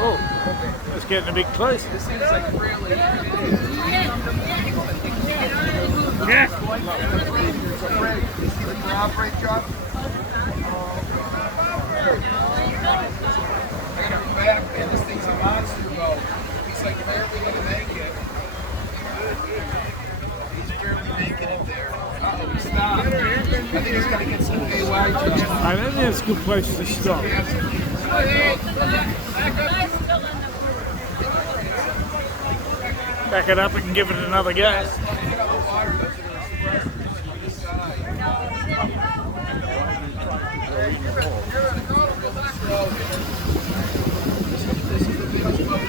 Oh, it's getting a bit close. This seems like really. Yeah. Back, man, this thing's a monster boat. He's like barely gonna make it. He's barely making it there. Uh-oh, he stopped. I think he's gonna get some AY jobs. I don't think it's a good place to stop. Back it up and give it another go.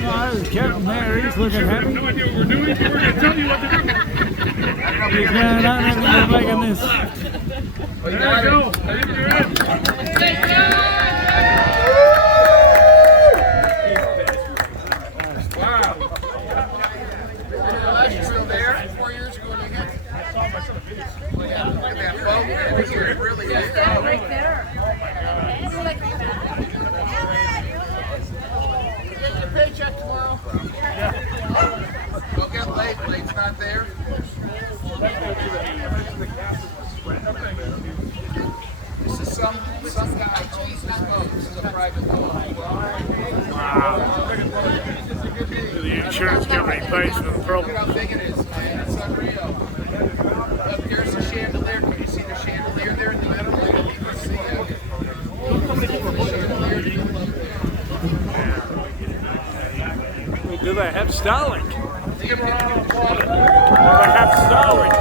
No, there's Captain there, he's looking happy. No idea what we're doing, we're going to tell you what to do. He's going on and we're making this. There you go, I think you're in. Wow. You're still there 4 years ago when you got that boat, you're really there. Right there. Get your paycheck tomorrow. Don't get late. Late's not there. This is some guy owns this boat. This is a private boat. Wow. The insurance company pays for the Look problem. how big it is, man. It's unreal. Look, there's the chandelier. Can you see the chandelier there in the middle? You can see it. Do they have Starlink? Give her all a Do they have Starlink?